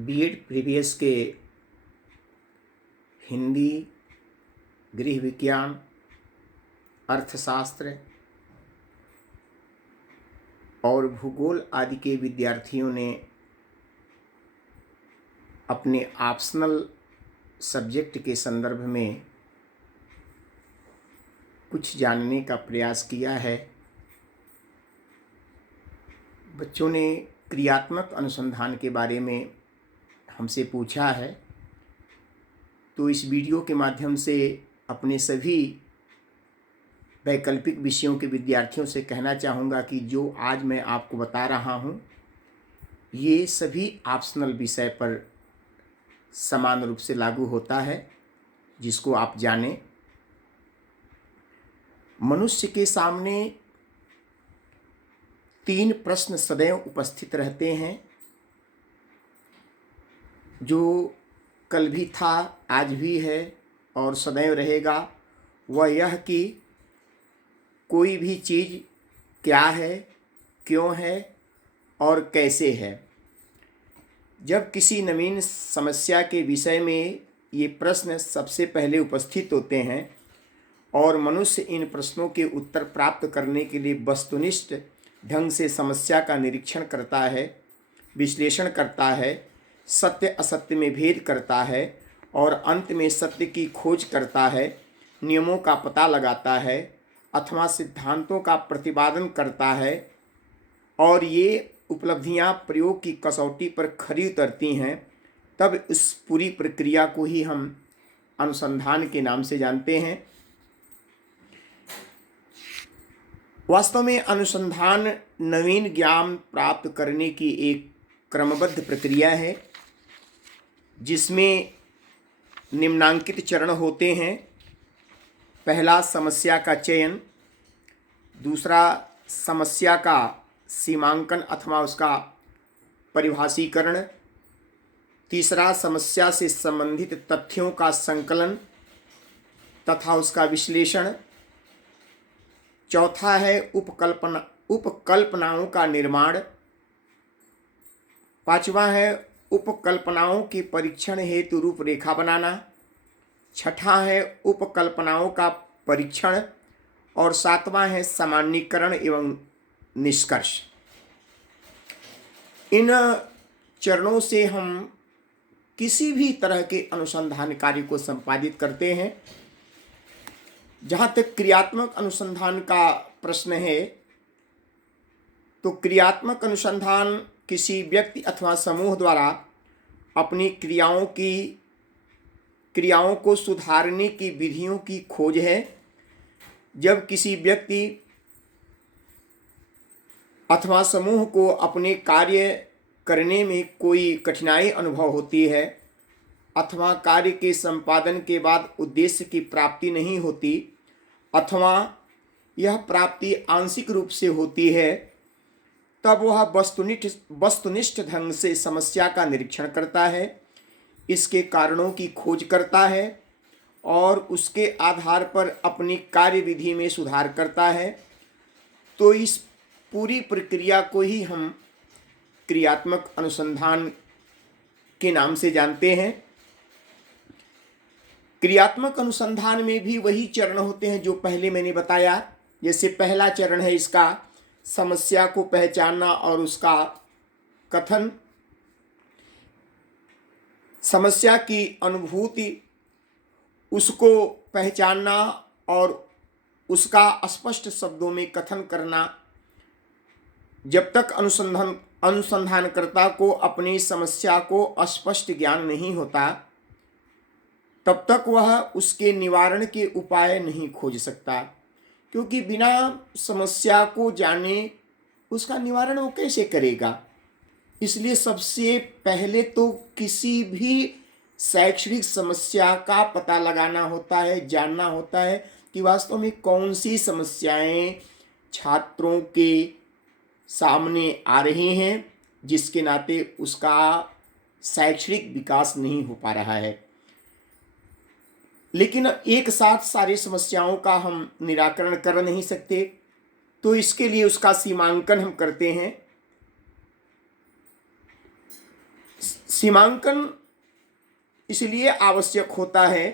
BEd previous के हिंदी, गृह विज्ञान, अर्थशास्त्र और भूगोल आदि के विद्यार्थियों ने अपने ऑप्शनल सब्जेक्ट के संदर्भ में कुछ जानने का प्रयास किया है। बच्चों ने क्रियात्मक अनुसंधान के बारे में हमसे पूछा है, तो इस वीडियो के माध्यम से अपने सभी वैकल्पिक विषयों के विद्यार्थियों से कहना चाहूँगा कि जो आज मैं आपको बता रहा हूँ ये सभी ऑप्शनल विषय पर समान रूप से लागू होता है, जिसको आप जानें। मनुष्य के सामने 3 प्रश्न सदैव उपस्थित रहते हैं, जो कल भी था, आज भी है और सदैव रहेगा। वह यह कि कोई भी चीज़ क्या है, क्यों है और कैसे है। जब किसी नवीन समस्या के विषय में ये प्रश्न सबसे पहले उपस्थित होते हैं और मनुष्य इन प्रश्नों के उत्तर प्राप्त करने के लिए वस्तुनिष्ठ ढंग से समस्या का निरीक्षण करता है, विश्लेषण करता है, सत्य असत्य में भेद करता है और अंत में सत्य की खोज करता है, नियमों का पता लगाता है अथवा सिद्धांतों का प्रतिपादन करता है और ये उपलब्धियां प्रयोग की कसौटी पर खरी उतरती हैं, तब इस पूरी प्रक्रिया को ही हम अनुसंधान के नाम से जानते हैं। वास्तव में अनुसंधान नवीन ज्ञान प्राप्त करने की एक क्रमबद्ध प्रक्रिया है, जिसमें निम्नांकित चरण होते हैं। पहला, समस्या का चयन। दूसरा, समस्या का सीमांकन अथवा उसका परिभाषीकरण। तीसरा, समस्या से संबंधित तथ्यों का संकलन तथा उसका विश्लेषण। चौथा है उपकल्पनाओं का निर्माण। पांचवा है उपकल्पनाओं के परीक्षण हेतु रूपरेखा बनाना। छठा है उपकल्पनाओं का परीक्षण और सातवां है सामान्यीकरण एवं निष्कर्ष। इन चरणों से हम किसी भी तरह के अनुसंधान कार्य को संपादित करते हैं। जहाँ तक क्रियात्मक अनुसंधान का प्रश्न है, तो क्रियात्मक अनुसंधान किसी व्यक्ति अथवा समूह द्वारा अपनी क्रियाओं को सुधारने की विधियों की खोज है। जब किसी व्यक्ति अथवा समूह को अपने कार्य करने में कोई कठिनाई अनुभव होती है अथवा कार्य के संपादन के बाद उद्देश्य की प्राप्ति नहीं होती अथवा यह प्राप्ति आंशिक रूप से होती है, तब वह वस्तुनिष्ठ ढंग से समस्या का निरीक्षण करता है, इसके कारणों की खोज करता है और उसके आधार पर अपनी कार्यविधि में सुधार करता है। तो इस पूरी प्रक्रिया को ही हम क्रियात्मक अनुसंधान के नाम से जानते हैं। क्रियात्मक अनुसंधान में भी वही चरण होते हैं जो पहले मैंने बताया। जैसे पहला चरण है इसका समस्या को पहचानना और उसका कथन। समस्या की अनुभूति, उसको पहचानना और उसका स्पष्ट शब्दों में कथन करना। जब तक अनुसंधानकर्ता को अपनी समस्या को स्पष्ट ज्ञान नहीं होता, तब तक वह उसके निवारण के उपाय नहीं खोज सकता, क्योंकि बिना समस्या को जाने उसका निवारण वो कैसे करेगा। इसलिए सबसे पहले तो किसी भी शैक्षणिक समस्या का पता लगाना होता है, जानना होता है कि वास्तव में कौन सी समस्याएं छात्रों के सामने आ रही हैं, जिसके नाते उसका शैक्षणिक विकास नहीं हो पा रहा है। लेकिन एक साथ सारी समस्याओं का हम निराकरण कर नहीं सकते, तो इसके लिए उसका सीमांकन हम करते हैं। सीमांकन इसलिए आवश्यक होता है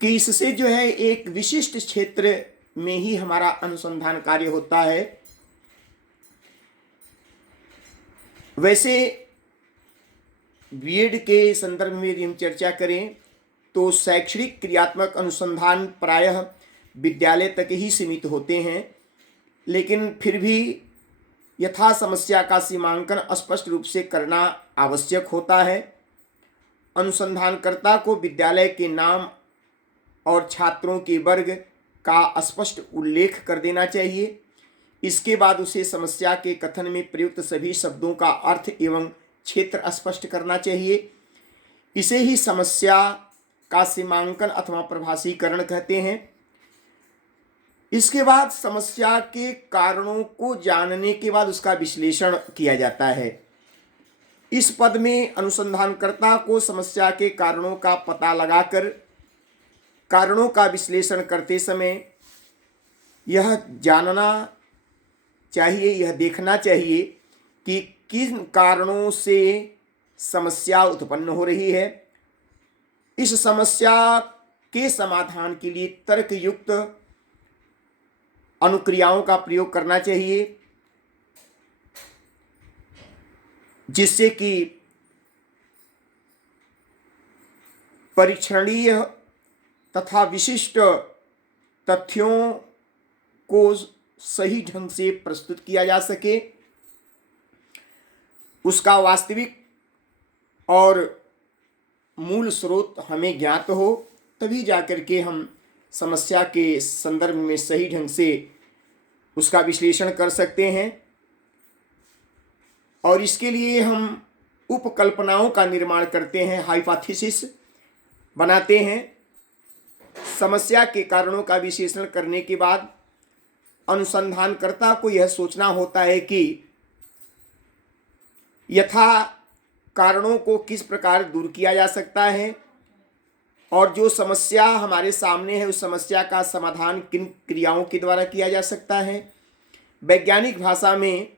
कि इससे जो है एक विशिष्ट क्षेत्र में ही हमारा अनुसंधान कार्य होता है। वैसे बीएड के संदर्भ में यदि हम चर्चा करें तो शैक्षणिक क्रियात्मक अनुसंधान प्रायः विद्यालय तक ही सीमित होते हैं, लेकिन फिर भी यथा समस्या का सीमांकन स्पष्ट रूप से करना आवश्यक होता है। अनुसंधानकर्ता को विद्यालय के नाम और छात्रों के वर्ग का स्पष्ट उल्लेख कर देना चाहिए। इसके बाद उसे समस्या के कथन में प्रयुक्त सभी शब्दों का अर्थ एवं क्षेत्र स्पष्ट करना चाहिए। इसे ही समस्या का सीमांकन अथवा प्रभाषीकरण कहते हैं। इसके बाद समस्या के कारणों को जानने के बाद उसका विश्लेषण किया जाता है। इस पद में अनुसंधानकर्ता को समस्या के कारणों का पता लगाकर कारणों का विश्लेषण करते समय यह जानना चाहिए, यह देखना चाहिए कि किन कारणों से समस्या उत्पन्न हो रही है। इस समस्या के समाधान के लिए तर्कयुक्त अनुक्रियाओं का प्रयोग करना चाहिए, जिससे कि परीक्षणीय तथा विशिष्ट तथ्यों को सही ढंग से प्रस्तुत किया जा सके, उसका वास्तविक और मूल स्रोत हमें ज्ञात हो, तभी जाकर के हम समस्या के संदर्भ में सही ढंग से उसका विश्लेषण कर सकते हैं। और इसके लिए हम उपकल्पनाओं का निर्माण करते हैं, हाइपोथेसिस बनाते हैं। समस्या के कारणों का विश्लेषण करने के बाद अनुसंधानकर्ता को यह सोचना होता है कि यथा कारणों को किस प्रकार दूर किया जा सकता है और जो समस्या हमारे सामने है उस समस्या का समाधान किन क्रियाओं के द्वारा किया जा सकता है। वैज्ञानिक भाषा में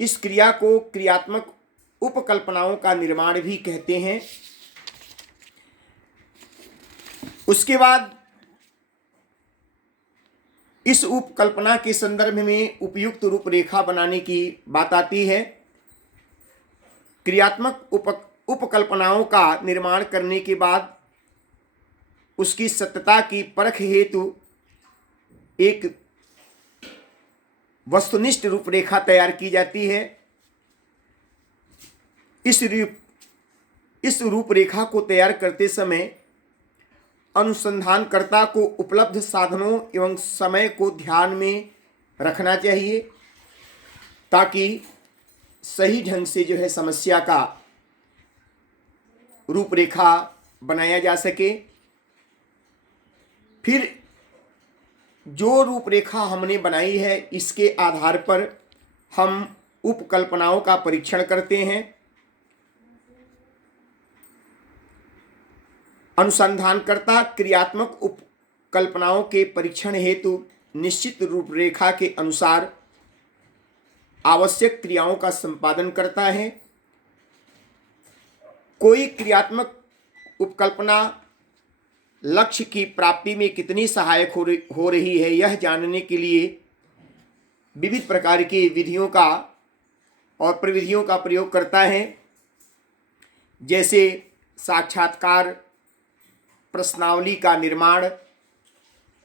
इस क्रिया को क्रियात्मक उपकल्पनाओं का निर्माण भी कहते हैं। उसके बाद इस उपकल्पना के संदर्भ में उपयुक्त रूपरेखा बनाने की बात आती है। क्रियात्मक उपकल्पनाओं का निर्माण करने के बाद उसकी सत्यता की परख हेतु एक वस्तुनिष्ठ रूपरेखा तैयार की जाती है। इस रूपरेखा को तैयार करते समय अनुसंधानकर्ता को उपलब्ध साधनों एवं समय को ध्यान में रखना चाहिए, ताकि सही ढंग से जो है समस्या का रूपरेखा बनाया जा सके। फिर जो रूपरेखा हमने बनाई है इसके आधार पर हम उपकल्पनाओं का परीक्षण करते हैं। अनुसंधानकर्ता क्रियात्मक उपकल्पनाओं के परीक्षण हेतु निश्चित रूपरेखा के अनुसार आवश्यक क्रियाओं का संपादन करता है। कोई क्रियात्मक उपकल्पना लक्ष्य की प्राप्ति में कितनी सहायक हो रही है, यह जानने के लिए विविध प्रकार की विधियों का और प्रविधियों का प्रयोग करता है, जैसे साक्षात्कार, प्रश्नावली का निर्माण,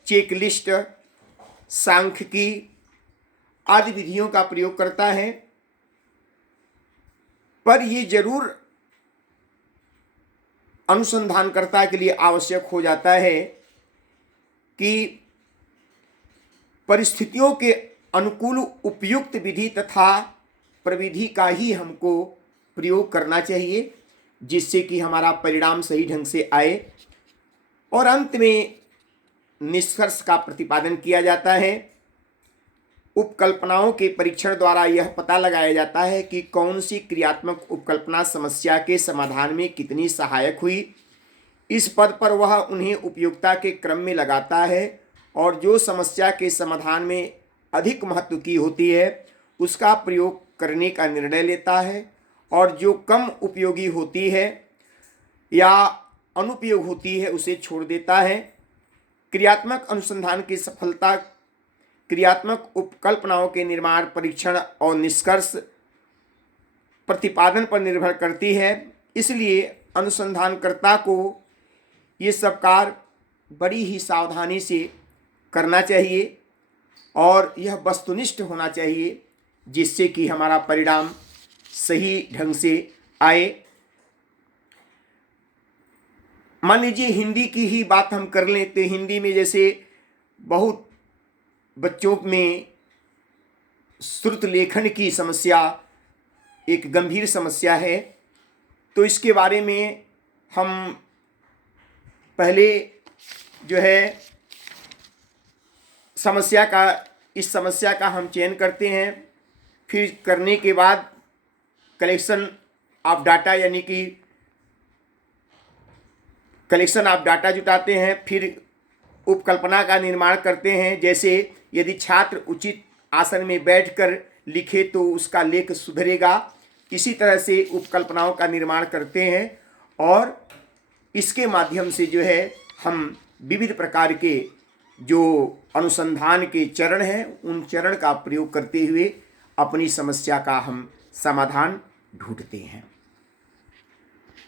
चेकलिस्ट, सांख्यिकी आदि विधियों का प्रयोग करता है। पर ये जरूर अनुसंधानकर्ता के लिए आवश्यक हो जाता है कि परिस्थितियों के अनुकूल उपयुक्त विधि तथा प्रविधि का ही हमको प्रयोग करना चाहिए, जिससे कि हमारा परिणाम सही ढंग से आए और अंत में निष्कर्ष का प्रतिपादन किया जाता है। उपकल्पनाओं के परीक्षण द्वारा यह पता लगाया जाता है कि कौन सी क्रियात्मक उपकल्पना समस्या के समाधान में कितनी सहायक हुई। इस पद पर वह उन्हें उपयोगिता के क्रम में लगाता है और जो समस्या के समाधान में अधिक महत्व की होती है उसका प्रयोग करने का निर्णय लेता है और जो कम उपयोगी होती है या अनुपयोग होती है उसे छोड़ देता है। क्रियात्मक अनुसंधान की सफलता क्रियात्मक उपकल्पनाओं के निर्माण, परीक्षण और निष्कर्ष प्रतिपादन पर निर्भर करती है। इसलिए अनुसंधानकर्ता को ये सब कार्य बड़ी ही सावधानी से करना चाहिए और यह वस्तुनिष्ठ होना चाहिए, जिससे कि हमारा परिणाम सही ढंग से आए। मान लीजिए हिंदी की ही बात हम कर लें तो हिंदी में जैसे बहुत बच्चों में श्रुत लेखन की समस्या एक गंभीर समस्या है। तो इसके बारे में हम पहले जो है इस समस्या का हम चयन करते हैं। फिर करने के बाद कलेक्शन ऑफ डाटा यानी कि कलेक्शन ऑफ डाटा जुटाते हैं। फिर उपकल्पना का निर्माण करते हैं। जैसे यदि छात्र उचित आसन में बैठकर लिखे तो उसका लेख सुधरेगा। इसी तरह से उपकल्पनाओं का निर्माण करते हैं और इसके माध्यम से जो है हम विविध प्रकार के जो अनुसंधान के चरण हैं उन चरण का प्रयोग करते हुए अपनी समस्या का हम समाधान ढूंढते हैं।